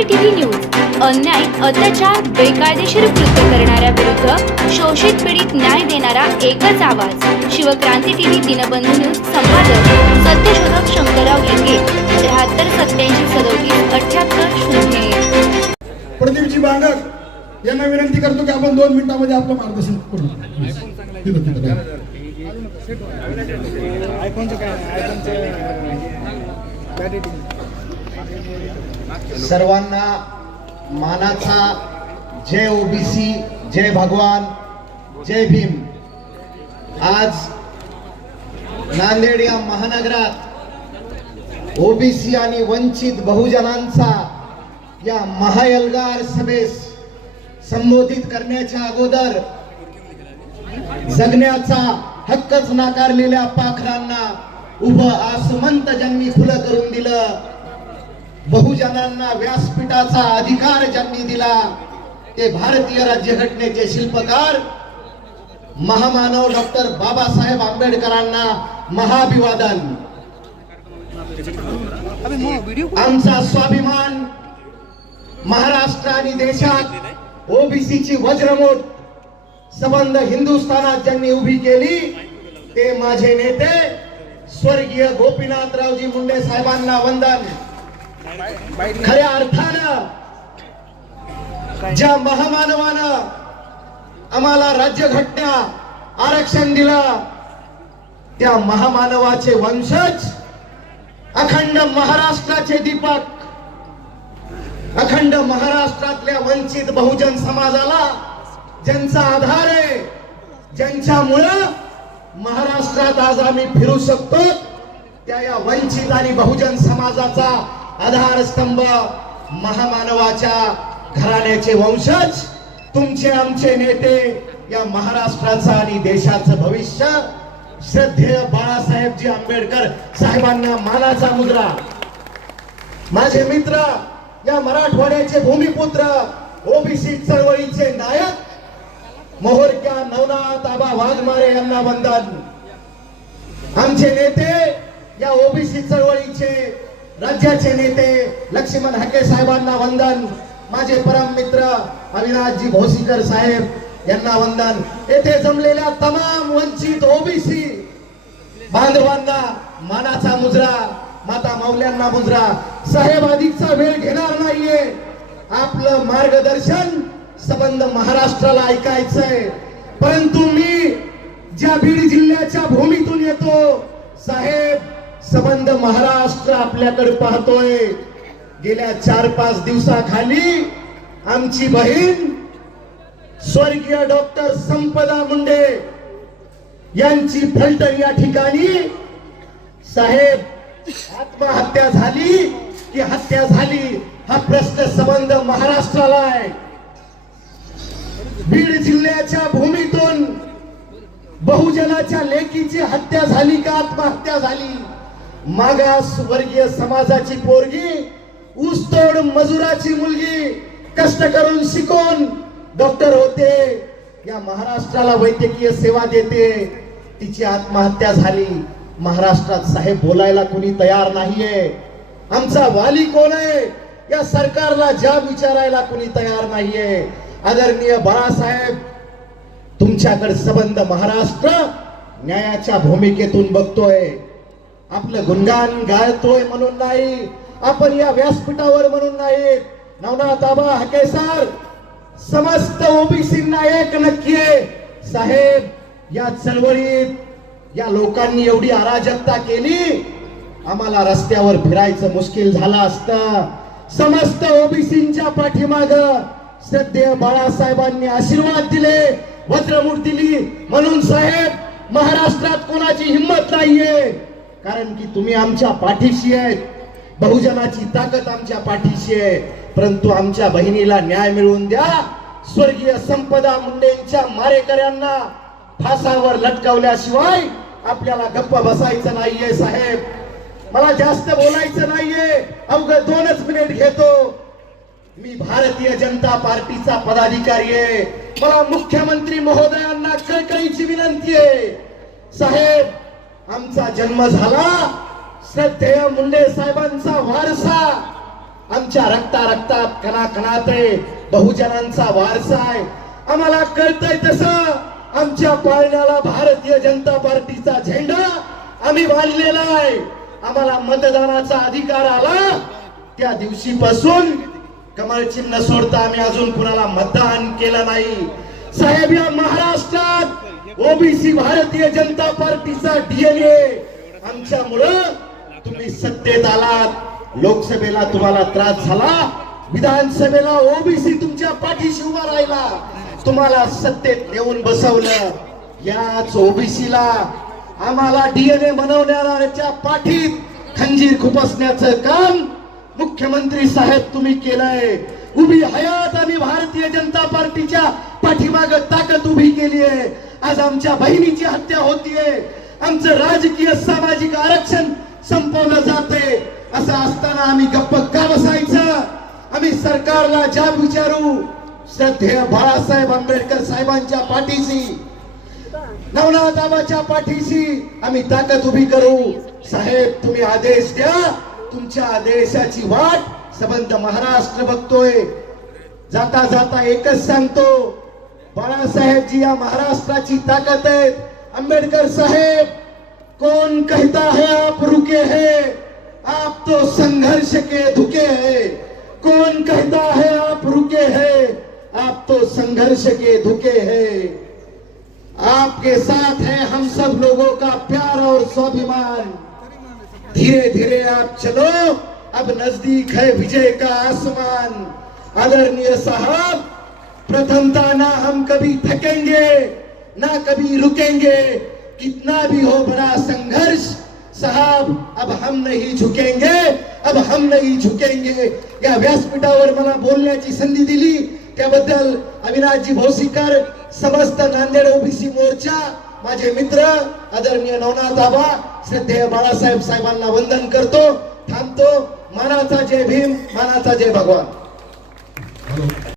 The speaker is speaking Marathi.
सीसीटीव्ही न्यूज अन्याय अत्याचार बेकायदेशीर कृत्य करणाऱ्या विरुद्ध शोषित पीडित न्याय देणारा एकच आवाज शिवक्रांती टीव्ही दिनबंधू न्यूज संपादक सत्यशोधक शंकरराव लिंगे त्र्याहत्तर सत्याऐंशी सदोतीस अठ्याहत्तर शून्य प्रदीपजी बांगर यांना विनंती करतो की आपण दोन मिनिटांमध्ये आपलं मार्गदर्शन करू आयफोनचं काय आयफोनचं सर्वांना मानाचा जय ओबीसी जय भगवान जय भीम आज नांदेड या महानगरात ओबीसी आणि वंचित बहुजनांचा या महायलगार सभेस संबोधित करण्याच्या अगोदर जगण्याचा हक्कच नाकारलेल्या पाखरांना उभं आसमंत ज्यांनी खुलं करून दिलं बहुजनांना व्यासपीठाचा अधिकार ज्यांनी दिला ते भारतीय राज्यघटनेचे शिल्पकार महामानव डॉक्टर बाबासाहेब आंबेडकरांना महाभिवादन आमचा स्वाभिमान महाराष्ट्र आणि देशात ओबीसीची वज्रमोट संबंध हिंदुस्थानात ज्यांनी उभी केली ते माझे नेते स्वर्गीय गोपीनाथरावजी मुंडे साहेबांना वंदन खऱ्या अर्थानं ज्या महामानवानं आम्हाला राज्यघटना आरक्षण दिलं त्या महामानवाचे वंशज अखंड महाराष्ट्राचे दीपक अखंड महाराष्ट्रातल्या वंचित बहुजन समाजाला ज्यांचा आधार आहे ज्यांच्यामुळं महाराष्ट्रात आज आम्ही फिरू शकतो त्या या वंचित आणि बहुजन समाजाचा आधारस्तंभ महामानवाच्या घराण्याचे वंशज तुमचे आमचे नेते या महाराष्ट्राचं आणि देशाचं भविष्य श्रद्धेय बाळासाहेबजी आंबेडकर साहेबांना मानाचा मुद्रा माझे मित्र या मराठवाड्याचे भूमिपुत्र ओबीसी चळवळीचे नायक मोहरक्या नवनाथ आबा वाघमारे यांना वंदन आमचे नेते या ओबीसी चळवळीचे राज्याचे नेते लक्ष्मण हके साहेबांना वंदन माझे परम मित्र अविनाशजी भोसीकर साहेब यांना वंदन येथे जमलेल्या तमाम वंचित ओबीसी बांधवांना मानाचा मुजरा माता मावल्यांना मुजरा साहेब अधिकचा वेळ घेणार नाहीये आपलं मार्गदर्शन संबंध महाराष्ट्राला ऐकायचंय परंतु मी ज्या बीड जिल्ह्याच्या भूमीतून येतो साहेब संबंध महाराष्ट्र आपल्याकडे पाहतोय गेल्या चार पाच दिवसाखाली आमची बहीण स्वर्गीय डॉक्टर संपदा मुंडे यांची फलट या ठिकाणी साहेब आत्महत्या झाली की हत्या झाली हा प्रश्न संबंध महाराष्ट्राला आहे बीड जिल्ह्याच्या भूमीतून बहुजनाच्या लेकीची हत्या झाली का आत्महत्या झाली मागास वर्गीय समाजाची पोरगी ऊसतोड मजुराची मुलगी कष्ट करून शिकून डॉक्टर होते या महाराष्ट्राला वैद्यकीय सेवा देते तिची आत्महत्या झाली महाराष्ट्रात साहेब बोलायला कुणी तयार नाहीये आमचा वाली कोण आहे या सरकारला ज्या विचारायला कुणी तयार नाहीये आदरणीय बाळासाहेब तुमच्याकडे संबंध महाराष्ट्र न्यायाच्या भूमिकेतून बघतोय आपलं गुणगान गायतोय म्हणून नाही आपण या व्यासपीठावर म्हणून नाही नवनाथ हके सर समस्त ओबीसींना एक नक्की साहेब या चळवळीत या लोकांनी एवढी अराजकता केली आम्हाला रस्त्यावर फिरायचं मुश्किल झालं असत समस्त ओबीसींच्या पाठीमाग श्रद्धे बाळासाहेबांनी आशीर्वाद दिले वज्रमूर्ती दिली म्हणून साहेब महाराष्ट्रात कोणाची हिंमत नाहीये कारण की तुम्ही आमच्या पाठीशी आहेत बहुजनाची ताकद आमच्या पाठीशी आहे परंतु आमच्या बहिणीला न्याय मिळवून द्या स्वर्गीय संपदा मुंडेंच्या मारेकऱ्यांना फासावर लटकवल्याशिवाय आपल्याला गप्प बसायचं नाहीये साहेब मला जास्त बोलायचं नाहीये अवघ दोनच मिनिट घेतो मी भारतीय जनता पार्टीचा पदाधिकारी आहे मला मुख्यमंत्री महोदयांना कळकळीची विनंती आहे साहेब आमचा जन्म झाला श्रद्धेय मुंडे साहेबांचा वारसा आमच्या रक्ता रक्तात कणा कणात बहुजनांचा वारसा आहे आम्हाला कळतय तस आमच्या पाळण्याला भारतीय जनता पार्टीचा झेंडा आम्ही बांधलेला आहे आम्हाला मतदानाचा अधिकार आला त्या दिवशी पासून कमाल चिन्ह सोडता आम्ही अजून कुणाला मतदान केलं नाही साहेब या महाराष्ट्रात ओबीसी भारतीय जनता पार्टीचा डीएनए आमच्यामुळं तुम्ही सत्तेत आलात लोकसभेला तुम्हाला त्रास झाला विधानसभेला ओबीसी तुमच्या पाठीशी उभा राहिला तुम्हाला सत्तेत नेऊन बसवलं याच ओबीसीला आम्हाला डीएनए बनवणाऱ्याच्या पाठीत खंजीर खुपसण्याचं काम मुख्यमंत्री साहेब तुम्ही केलंय उभी हयात आम्ही भारतीय जनता पार्टीच्या पाठीमाग ताकद उभी केली आहे आज आमच्या बहिणीची हत्या होतीये आमचं राजकीय सामाजिक आरक्षण संपवलं जाते असं असताना आम्ही गप्प का बसायचं आम्ही सरकारला ज्या विचारू श्रद्धेय बाळासाहेब आंबेडकर साहेबांच्या पाठीशी नवनाथाबाच्या पाठीशी आम्ही ताकद उभी करू साहेब तुम्ही आदेश द्या तुमच्या आदेशाची वाट संबंध महाराष्ट्र बघतोय जाता जाता एकच सांगतो जी या की ताकत है आंबेडकर साहेब कौन कहता है आप रुके है आप तो संघर्ष के धुके है कौन कहता है आप रुके है आप तो संघर्ष के धुके है आपके साथ है हम सब लोगों का प्यार और स्वाभिमान धीरे धीरे आप चलो अब नजदीक है विजय का आसमान आदरणीय साहब प्रथमता ना हम कभी थकेंगे ना कभी रुकेंगे कितना भी हो बड़ा संघर्ष साहब अब हम नहीं झुकेंगे अब हम नहीं झुकेंगे या व्यासपीठावर मला बोलण्याची संधी दिली त्याबद्दल जी भौसिकर समस्त नांदेड ओबीसी मोर्चा माझे मित्र आदरणीय नवनाथ आबा श्रद्धेय बाळासाहेब साहेबांना वंदन करतो थांबतो मानाचा जय भीम मानाचा जय भगवान